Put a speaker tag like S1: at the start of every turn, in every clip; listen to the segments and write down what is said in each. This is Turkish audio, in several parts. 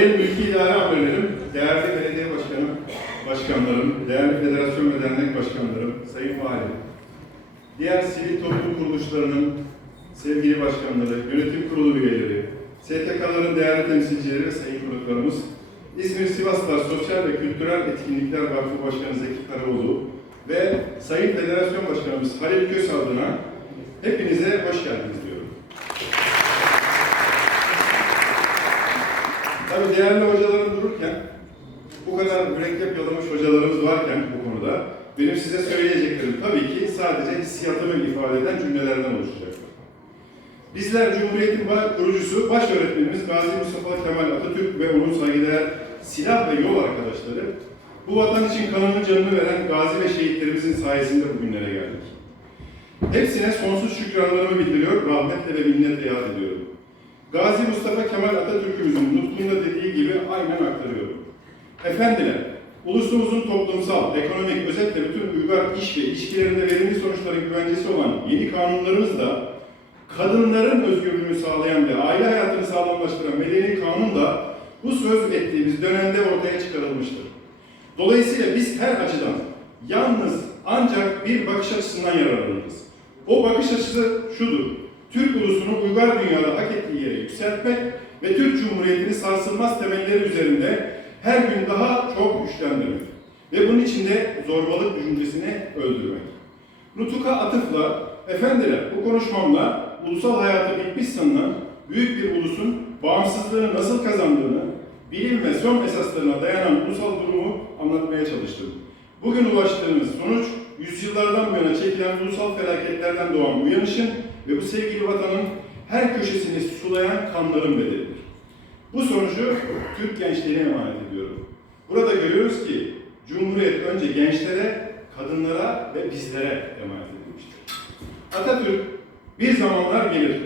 S1: Sayın Mülki İdare Amirlerim, değerli belediye başkanım, başkanlarım, değerli federasyon ve dernek başkanlarım, sayın valim, diğer sivil toplum kuruluşlarının sevgili başkanları, yönetim kurulu üyeleri, STK'ların değerli temsilcileri ve sayın konuklarımız, İzmir Sivaslar Sosyal ve Kültürel Etkinlikler Vakfı Başkanı Zeki Karaoğlu ve Sayın Federasyon Başkanımız Halil Kös adına hepinize hoş geldiniz diyorum. Tabii değerli hocalarım dururken, bu kadar mürekkep yalamış hocalarımız varken bu konuda, benim size söyleyeceklerim tabii ki sadece hissiyatımı ifade eden cümlelerden oluşacaktır. Bizler Cumhuriyet'in kurucusu, baş öğretmenimiz Gazi Mustafa Kemal Atatürk ve onun saygıdeğer silah ve yol arkadaşları, bu vatan için kanını canını veren gazi ve şehitlerimizin sayesinde bugünlere geldik. Hepsine sonsuz şükranlarımı bildiriyor, rahmetle ve minnetle yad ediyorum. Gazi Mustafa Kemal Atatürk'ümüzün nutkunda dediği gibi aynen aktarıyorum. Efendiler, ulusumuzun toplumsal, ekonomik, özetle bütün uygar iş ve ilişkilerinde verimli sonuçların güvencesi olan yeni kanunlarımızla kadınların özgürlüğünü sağlayan ve aile hayatını sağlamlaştıran medeni kanun da bu söz ettiğimiz dönemde ortaya çıkarılmıştır. Dolayısıyla biz her açıdan yalnız ancak bir bakış açısından yararlanırız. O bakış açısı şudur. Türk ulusunu uygar dünyada hak ettiği yere yükseltmek ve Türk Cumhuriyeti'ni sarsılmaz temelleri üzerinde her gün daha çok güçlendirmek. Ve bunun içinde zorbalık düşüncesini öldürmek. Nutuk'a atıfla, efendiler bu konuşmamla ulusal hayatı bitmiş sanılan büyük bir ulusun bağımsızlığını nasıl kazandığını, bilim ve son esaslarına dayanan ulusal durumu anlatmaya çalıştım. Bugün ulaştığımız sonuç, yüzyıllardan bu yana çekilen ulusal felaketlerden doğan uyanışın ve bu sevgili vatanın her köşesini sulayan kanların bedelidir. Bu sonucu Türk gençliğine emanet ediyorum. Burada görüyoruz ki Cumhuriyet önce gençlere, kadınlara ve bizlere emanet edilmiştir. Atatürk bir zamanlar gelir.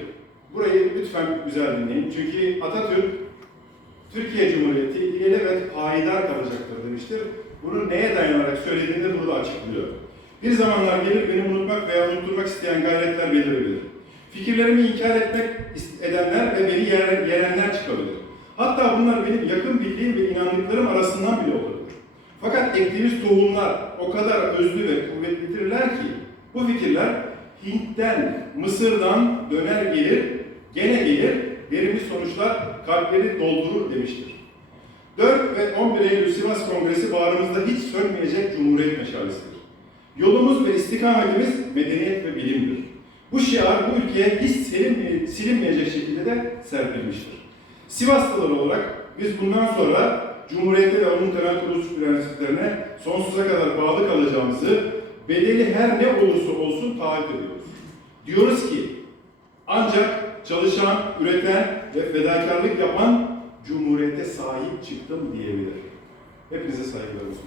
S1: Burayı lütfen güzel dinleyin. Çünkü Atatürk Türkiye Cumhuriyeti ilelebet payidar kalacaktır demiştir. Bunu neye dayanarak söylediğini burada açıklıyor. Bir zamanlar gelir beni unutmak veya unutturmak isteyen gayretler belirebilir. Fikirlerimi inkar etmek edenler ve beni yer, yerenler çıkabilir. Hatta bunlar benim yakın bildiğim ve inandıklarım arasından bile olabilir. Fakat ektiğimiz tohumlar o kadar özlü ve kuvvetlidirler ki bu fikirler Hint'ten, Mısır'dan döner gelir, gene gelir, verimli sonuçlar kalpleri doldurur demiştir. 4 ve 11 Eylül Sivas Kongresi bağrımızda hiç sönmeyecek Cumhuriyet meşalesidir. Yolumuz ve istikametimiz medeniyet ve bilimdir. Bu şiar bu ülkeye hiç silinme- silinmeyecek şekilde de serpilmiştir. Sivaslılar olarak biz bundan sonra Cumhuriyete ve onun temel kuruluş prensiplerine sonsuza kadar bağlı kalacağımızı bedeli her ne olursa olsun taahhüt ediyoruz. Diyoruz ki ancak çalışan, üreten ve fedakarlık yapan Cumhuriyete sahip çıktım diyebilir. Hepinize saygılarımı sunuyorum.